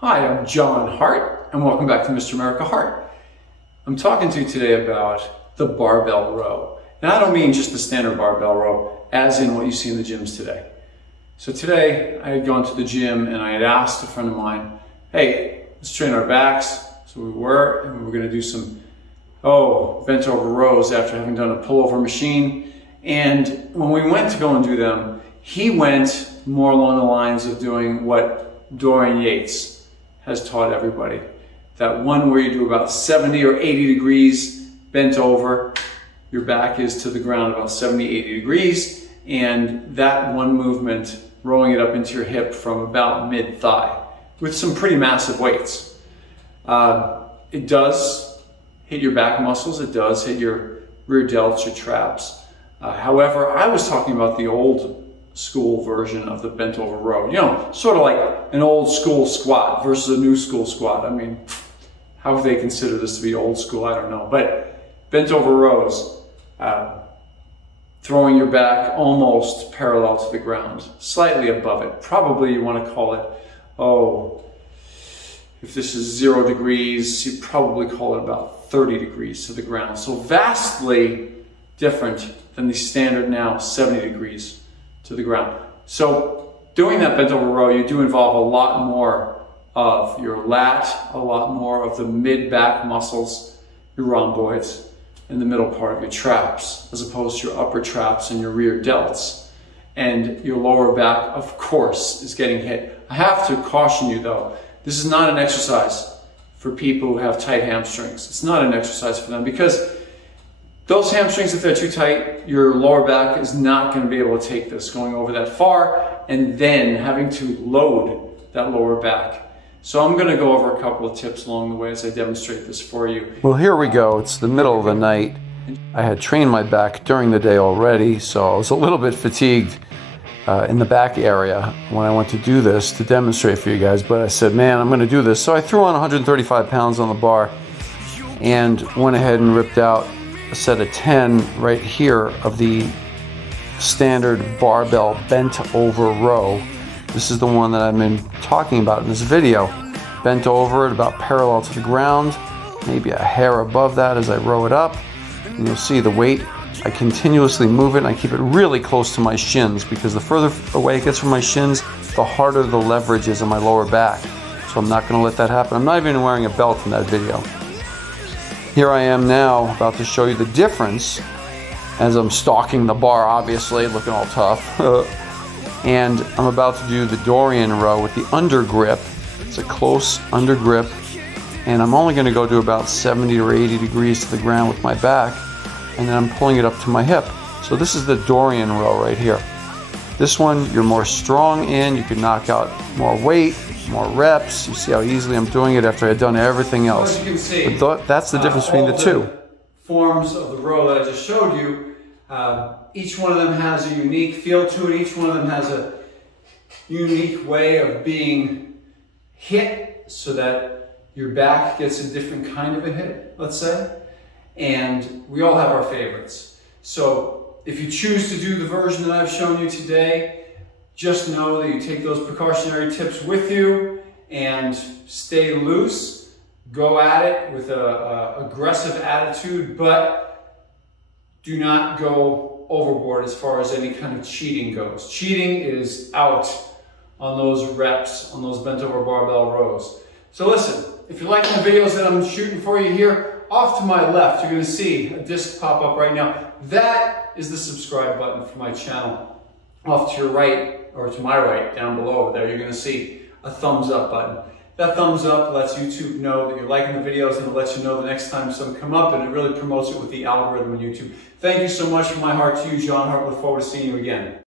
Hi, I'm John Hart, and welcome back to Mr. America Hart. I'm talking to you today about the barbell row. And I don't mean just the standard barbell row, as in what you see in the gyms today. So today, I had gone to the gym and I had asked a friend of mine, hey, let's train our backs. So we were, and we were gonna do some, bent over rows after having done a pullover machine. And when we went to go and do them, he went more along the lines of doing what Dorian Yates has taught everybody. That one where you do about 70 or 80 degrees bent over, your back is to the ground about 70, 80 degrees, and that one movement, rolling it up into your hip from about mid-thigh with some pretty massive weights. It does hit your back muscles, it does hit your rear delts, your traps. However, I was talking about the old school version of the bent over row. You know, sort of like an old school squat versus a new school squat. I mean, how would they consider this to be old school? I don't know. But bent over rows, throwing your back almost parallel to the ground, slightly above it. Probably you want to call it, if this is 0 degrees, you probably call it about 30 degrees to the ground. So vastly different than the standard now 70 degrees to the ground. So doing that bent over row, you do involve a lot more of your lat, a lot more of the mid-back muscles, your rhomboids, and the middle part of your traps, as opposed to your upper traps and your rear delts. And your lower back, of course, is getting hit. I have to caution you though, this is not an exercise for people who have tight hamstrings. It's not an exercise for them because those hamstrings, if they're too tight, your lower back is not going to be able to take this going over that far and then having to load that lower back. So I'm going to go over a couple of tips along the way as I demonstrate this for you. Well, here we go. It's the middle of the night. I had trained my back during the day already, so I was a little bit fatigued in the back area when I went to do this to demonstrate for you guys. But I said, man, I'm going to do this. So I threw on 135 pounds on the bar and went ahead and ripped out a set of 10 right here of the standard barbell bent over row. This is the one that I've been talking about in this video. Bent over at about parallel to the ground, maybe a hair above that as I row it up. And you'll see the weight. I continuously move it and I keep it really close to my shins because the further away it gets from my shins, the harder the leverage is on my lower back. So I'm not going to let that happen. I'm not even wearing a belt in that video. Here I am now about to show you the difference as I'm stalking the bar, obviously, looking all tough. And I'm about to do the Dorian row with the under grip. It's a close under grip. And I'm only going to go to about 70 or 80 degrees to the ground with my back. And then I'm pulling it up to my hip. So this is the Dorian row right here. This one, you're more strong in. You can knock out more weight, more reps. You see how easily I'm doing it after I've done everything else. As you can see, but that's the difference between the two. Forms of the row that I just showed you, each one of them has a unique feel to it. Each one of them has a unique way of being hit so that your back gets a different kind of a hit, let's say. And we all have our favorites. So if you choose to do the version that I've shown you today, just know that you take those precautionary tips with you and stay loose. Go at it with an aggressive attitude, but do not go overboard as far as any kind of cheating goes. Cheating is out on those reps, on those bent over barbell rows. So listen, if you're liking the videos that I'm shooting for you here, off to my left, you're going to see a disc pop up right now. That is the subscribe button for my channel. Off to your right, or to my right, down below over there, you're going to see a thumbs up button. That thumbs up lets YouTube know that you're liking the videos, and it lets you know the next time some come up, and it really promotes it with the algorithm on YouTube. Thank you so much from my heart to you, John Hart. Look forward to seeing you again.